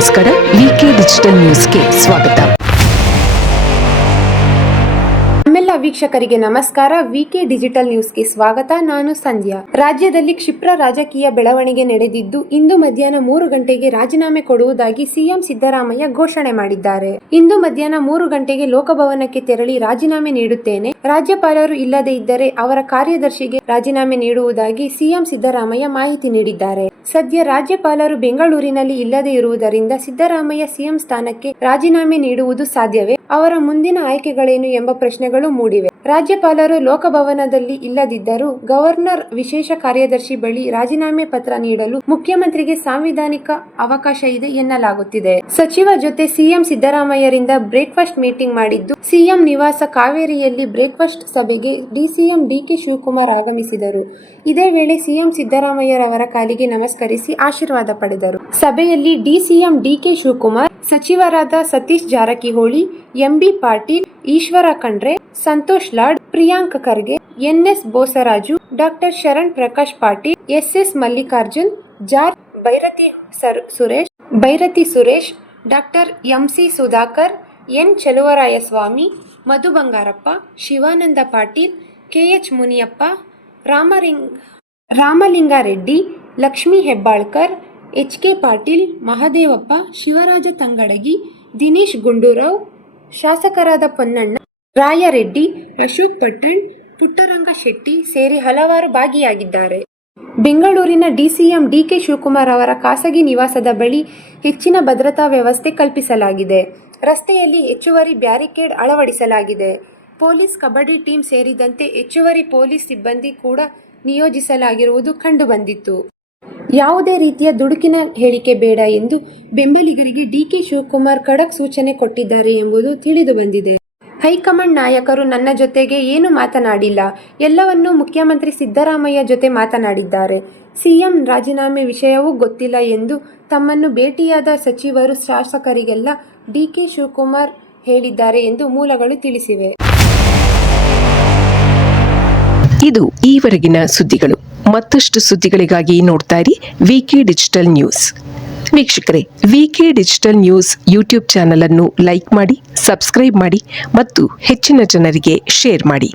ನಮಸ್ಕಾರ. ವಿಕೆ ಡಿಜಿಟಲ್ ನ್ಯೂಸ್ಗೆ ಸ್ವಾಗತ. ನಮ್ಮೆಲ್ಲ ವೀಕ್ಷಕರಿಗೆ ನಮಸ್ಕಾರ. ವಿಕೆ ಡಿಜಿಟಲ್ ನ್ಯೂಸ್ಗೆ ಸ್ವಾಗತ. ನಾನು ಸಂಧ್ಯಾ. ರಾಜ್ಯದಲ್ಲಿ ಕ್ಷಿಪ್ರ ರಾಜಕೀಯ ಬೆಳವಣಿಗೆ ನಡೆದಿದ್ದು, ಇಂದು ಮಧ್ಯಾಹ್ನ 3 ಗಂಟೆಗೆ ರಾಜೀನಾಮೆ ಕೊಡುವುದಾಗಿ ಸಿಎಂ ಸಿದ್ದರಾಮಯ್ಯ ಘೋಷಣೆ ಮಾಡಿದ್ದಾರೆ. ಇಂದು ಮಧ್ಯಾಹ್ನ 3 ಗಂಟೆಗೆ ಲೋಕಭವನಕ್ಕೆ ತೆರಳಿ ರಾಜೀನಾಮೆ ನೀಡುತ್ತೇನೆ, ರಾಜ್ಯಪಾಲರು ಇಲ್ಲದೇ ಇದ್ದರೆ ಅವರ ಕಾರ್ಯದರ್ಶಿಗೆ ರಾಜೀನಾಮೆ ನೀಡುವುದಾಗಿ ಸಿಎಂ ಸಿದ್ದರಾಮಯ್ಯ ಮಾಹಿತಿ ನೀಡಿದ್ದಾರೆ. ಸದ್ಯ ರಾಜ್ಯಪಾಲರು ಬೆಂಗಳೂರಿನಲ್ಲಿ ಇಲ್ಲದೇ ಇರುವುದರಿಂದ ಸಿದ್ದರಾಮಯ್ಯ ಸಿಎಂ ಸ್ಥಾನಕ್ಕೆ ರಾಜೀನಾಮೆ ನೀಡುವುದು ಸಾಧ್ಯವೇ? ಅವರ ಮುಂದಿನ ಆಯ್ಕೆಗಳೇನು ಎಂಬ ಪ್ರಶ್ನೆಗಳು ಮೂಡಿವೆ. ರಾಜ್ಯಪಾಲರು ಲೋಕಭವನದಲ್ಲಿ ಇಲ್ಲದಿದ್ದರೂ ಗವರ್ನರ್ ವಿಶೇಷ ಕಾರ್ಯದರ್ಶಿ ಬಳಿ ರಾಜೀನಾಮೆ ಪತ್ರ ನೀಡಲು ಮುಖ್ಯಮಂತ್ರಿಗೆ ಸಾಂವಿಧಾನಿಕ ಅವಕಾಶ ಇದೆ ಎನ್ನಲಾಗುತ್ತಿದೆ. ಸಚಿವ ಜೊತೆ ಸಿಎಂ ಸಿದ್ದರಾಮಯ್ಯರಿಂದ ಬ್ರೇಕ್ಫಾಸ್ಟ್ ಮೀಟಿಂಗ್ ಮಾಡಿದ್ದು, ಸಿಎಂ ನಿವಾಸ ಕಾವೇರಿಯಲ್ಲಿ ಬ್ರೇಕ್ಫಾಸ್ಟ್ ಸಭೆಗೆ ಡಿಸಿಎಂ ಡಿಕೆ ಶಿವಕುಮಾರ್ ಆಗಮಿಸಿದರು. ಇದೇ ವೇಳೆ ಸಿಎಂ ಸಿದ್ದರಾಮಯ್ಯರವರ ಕಾಲಿಗೆ ನಮಸ್ಕರಿಸಿ ಆಶೀರ್ವಾದ ಪಡೆದರು. ಸಭೆಯಲ್ಲಿ ಡಿಸಿಎಂ ಡಿಕೆ ಶಿವಕುಮಾರ್, ಸಚಿವರಾದ Satish Jarkiholi, MB Patil, Eshwar Khandre, Santosh Lad, Priyank Kharge, NS Bosaraju, doctor Sharan Prakash Patil, SS Mallikarjun, George Byrathi Suresh, doctor MC Sudhakar, N Chaluvarayaswamy, Madhu Bangarappa, Shivanand Patil, KH Muniyappa, Ramalingareddy, Lakshmi Hebbalkar, HK Patil, Mahadevappa, Shivaraj Tangadagi, Dinesh Gundurao, ಶಾಸಕರಾದ ಪೊನ್ನಣ್ಣ, ರಾಯರೆಡ್ಡಿ, ಅಶೋಕ್ ಪಟ್ಟಣ್, ಪುಟ್ಟರಂಗ ಶೆಟ್ಟಿ ಸೇರಿ ಹಲವಾರು ಭಾಗಿಯಾಗಿದ್ದಾರೆ. ಬೆಂಗಳೂರಿನ ಡಿಸಿಎಂ ಡಿಕೆ ಶಿವಕುಮಾರ್ ಅವರ ಖಾಸಗಿ ನಿವಾಸದ ಬಳಿ ಹೆಚ್ಚಿನ ಭದ್ರತಾ ವ್ಯವಸ್ಥೆ ಕಲ್ಪಿಸಲಾಗಿದೆ. ರಸ್ತೆಯಲ್ಲಿ ಹೆಚ್ಚುವರಿ ಬ್ಯಾರಿಕೇಡ್ ಅಳವಡಿಸಲಾಗಿದೆ. ಪೊಲೀಸ್ ಕಬಡ್ಡಿ ಟೀಮ್ ಸೇರಿದಂತೆ ಹೆಚ್ಚುವರಿ ಪೊಲೀಸ್ ಸಿಬ್ಬಂದಿ ಕೂಡ ನಿಯೋಜಿಸಲಾಗಿರುವುದು ಕಂಡುಬಂದಿತ್ತು. ಯಾವುದೇ ರೀತಿಯ ದುಡುಕಿನ ಹೇಳಿಕೆ ಬೇಡ ಎಂದು ಬೆಂಬಲಿಗರಿಗೆ ಡಿಕೆ ಶಿವಕುಮಾರ್ ಖಡಕ್ ಸೂಚನೆ ಕೊಟ್ಟಿದ್ದಾರೆ ಎಂಬುದು ತಿಳಿದು ಬಂದಿದೆ. ಹೈಕಮಾಂಡ್ ನಾಯಕರು ನನ್ನ ಜೊತೆಗೆ ಏನು ಮಾತನಾಡಿಲ್ಲ, ಎಲ್ಲವನ್ನೂ ಮುಖ್ಯಮಂತ್ರಿ ಸಿದ್ದರಾಮಯ್ಯ ಜೊತೆ ಮಾತನಾಡಿದ್ದಾರೆ. ಸಿಎಂ ರಾಜೀನಾಮೆ ವಿಷಯವೂ ಗೊತ್ತಿಲ್ಲ ಎಂದು ತಮ್ಮನ್ನು ಭೇಟಿಯಾದ ಸಚಿವರು, ಶಾಸಕರಿಗೆಲ್ಲ ಡಿಕೆ ಶಿವಕುಮಾರ್ ಹೇಳಿದ್ದಾರೆ ಎಂದು ಮೂಲಗಳು ತಿಳಿಸಿವೆ. ಇದು ಈವರೆಗಿನ ಸುದ್ದಿಗಳು. ಮತ್ತಷ್ಟು ಸುದ್ದಿಗಳಿಗಾಗಿ ನೋಡ್ತಾ ಇರಿ ವಿಕೆ ಡಿಜಿಟಲ್ ನ್ಯೂಸ್. ವೀಕ್ಷಕರೇ, ವಿಕೆ ಡಿಜಿಟಲ್ ನ್ಯೂಸ್ ಯೂಟ್ಯೂಬ್ ಚಾನಲ್ ಅನ್ನು ಲೈಕ್ ಮಾಡಿ, ಸಬ್ಸ್ಕ್ರೈಬ್ ಮಾಡಿ ಮತ್ತು ಹೆಚ್ಚಿನ ಜನರಿಗೆ ಶೇರ್ ಮಾಡಿ.